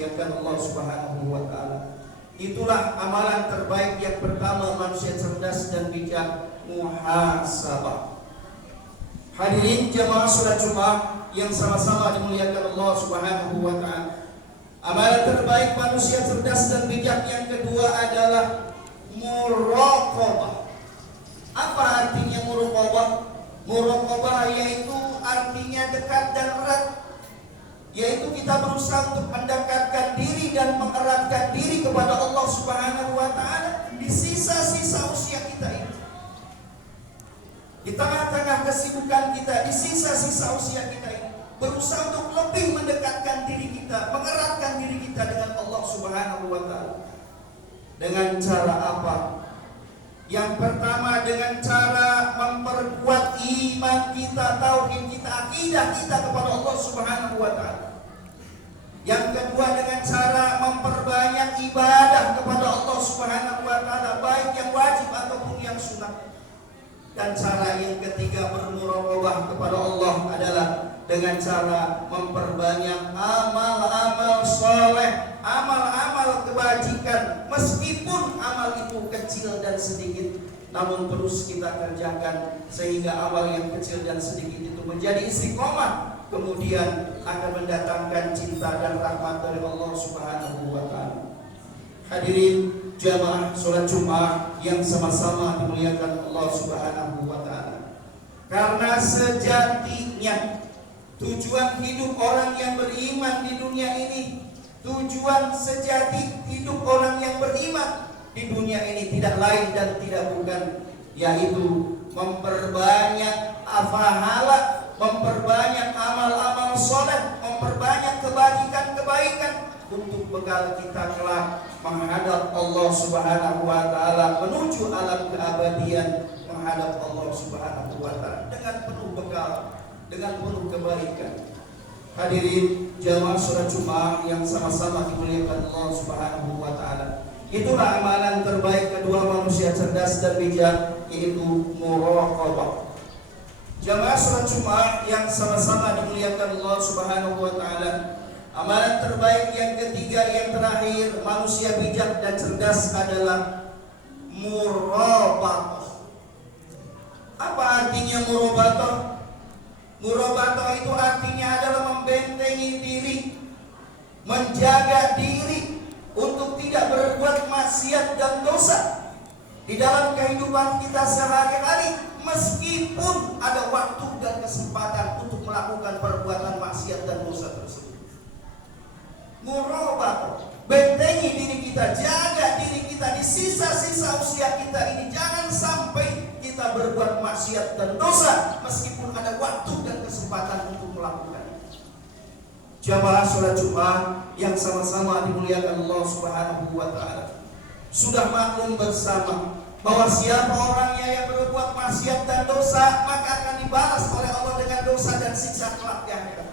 dimuliakan Allah Subhanahu wa taala. Itulah amalan terbaik yang pertama manusia cerdas dan bijak, muhasabah. Hadirin jamaah salat Jumat yang sama-sama dimuliakan Allah Subhanahu wa taala. Amalan terbaik manusia cerdas dan bijak yang kedua adalah muraqabah. Apa artinya muraqabah? Muraqabah yaitu artinya dekat dan erat, yaitu kita berusaha untuk mendekatkan diri dan mengeratkan diri kepada Allah Subhanahu wa taala di sisa-sisa usia kita ini. Di tengah-tengah kesibukan kita, di sisa-sisa usia kita ini, berusaha untuk lebih mendekatkan diri kita, mengeratkan diri kita dengan Allah Subhanahu wa taala. Dengan cara apa? Yang pertama dengan cara memperkuat iman kita, tauhid kita, akidah kita kepada Allah Subhanahu wa taala. Yang kedua dengan cara memperbanyak ibadah kepada Allah Subhanahu wa taala, baik yang wajib ataupun yang sunnah. Dan cara yang ketiga bermuraqabah kepada Allah adalah dengan cara memperbanyak amal-amal soleh, amal-amal kebajikan, meskipun amal itu kecil dan sedikit, namun terus kita kerjakan sehingga amal yang kecil dan sedikit itu menjadi istiqomah, kemudian akan mendatangkan cinta dan rahmat dari Allah Subhanahu wa taala. Hadirin jamaah salat Jumat yang sama-sama dimuliakan Allah Subhanahu wa taala. Karena sejatinya tujuan hidup orang yang beriman di dunia ini, tujuan sejati hidup orang yang beriman di dunia ini tidak lain dan tidak bukan, yaitu memperbanyak pahala, memperbanyak amal-amal soleh, memperbanyak kebajikan-kebaikan untuk bekal kita kelak menghadap Allah Subhanahu wa taala, menuju alam keabadian, menghadap Allah Subhanahu wa taala dengan penuh bekal, dengan penuh kebaikan. Hadirin jamaah salat Jumat yang sama-sama dimuliakan Allah Subhanahu wa taala. Itulah amalan terbaik kedua manusia cerdas dan bijak, yaitu muraqabah. Jamaah salat Jumat yang sama-sama dimuliakan Allah Subhanahu wa taala. Amalan terbaik yang ketiga yang terakhir manusia bijak dan cerdas adalah murabatah. Apa artinya murabatah? Murabatah itu artinya adalah membentengi diri, menjaga diri untuk tidak berbuat maksiat dan dosa di dalam kehidupan kita sehari-hari, meskipun ada waktu dan kesempatan untuk melakukan perbuatan maksiat dan dosa tersebut. Murabatah, bentengi diri kita, jaga diri kita di sisa-sisa usia kita ini, jangan sampai kita berbuat maksiat dan dosa meskipun ada waktu dan kesempatan untuk melakukannya. Jamaah salat Jumat yang sama-sama dimuliakan Allah Subhanahu wa taala, sudah maklum bersama bahwa siapa orangnya yang berbuat maksiat dan dosa, maka akan dibalas oleh Allah dengan dosa dan siksa kelak di akhirat.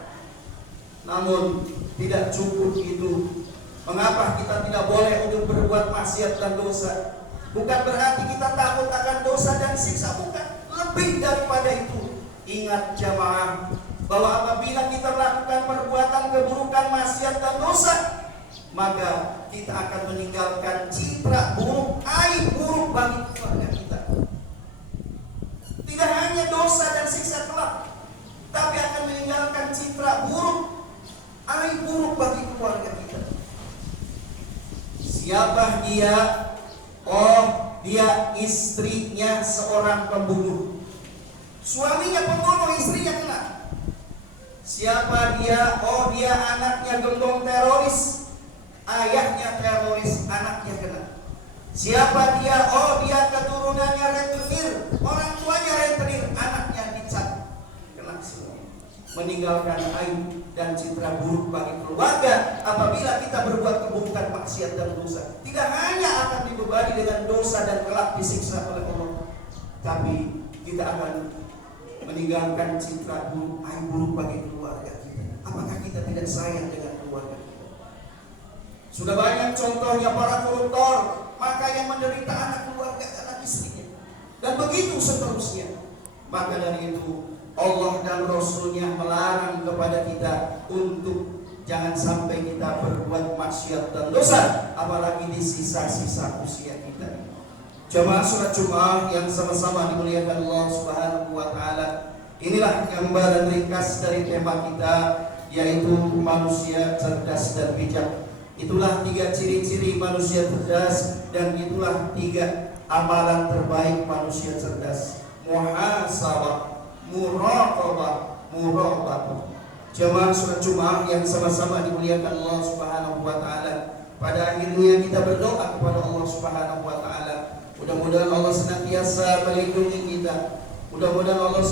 Namun tidak cukup itu. Mengapa kita tidak boleh untuk berbuat maksiat dan dosa? Bukan berarti kita takut akan dosa dan siksa, bukan. Lebih daripada itu, ingat jamaah bahwa apabila kita melakukan perbuatan keburukan, maksiat dan dosa, maka kita akan meninggalkan citra buruk, aib buruk bagi keluarga kita. Tidak hanya dosa dan siksa kelak, tapi akan meninggalkan citra buruk, aib buruk bagi keluarga kita. Siapa dia? Oh, dia istrinya seorang pembunuh. Suaminya pembunuh, istrinya kena. Siapa dia? Oh, dia anaknya gembong teroris. Ayahnya teroris, anaknya kena. Siapa dia? Oh, dia keturunannya rentenir. Orang tuanya rentenir, anaknya dicat. Kena semua. Meninggalkan aib dan citra buruk bagi keluarga apabila kita berbuat keburukan, maksiat dan dosa. Tidak hanya akan dibebani dengan dosa dan kelak disiksa oleh Allah, tapi kita akan meninggalkan citra buruk, aib buruk bagi keluarga kita. Apakah kita tidak sayang dengan keluarga kita? Sudah banyak contohnya para koruptor, maka yang menderita anak keluarga, anak istrinya, dan begitu seterusnya. Maka dari itu Allah dan Rasulnya melarang kepada kita untuk jangan sampai kita berbuat maksiat dan dosa, apalagi di sisa-sisa usia kita. Jamaah sholat Jumat yang sama-sama dimuliakan Allah Subhanahu wa taala. Inilah gambaran ringkas dari tema kita, yaitu manusia cerdas dan bijak. Itulah 3 ciri-ciri manusia cerdas, dan itulah 3 amalan terbaik manusia cerdas: muhasabah, muraqabah, muraqabah. Jamaah sholat Jumat yang sama-sama dimuliakan Allah Subhanahu wa taala. Pada akhirnya kita berdoa kepada Allah Subhanahu wa taala. Mudah-mudahan Allah senantiasa melindungi kita. Mudah-mudahan Allah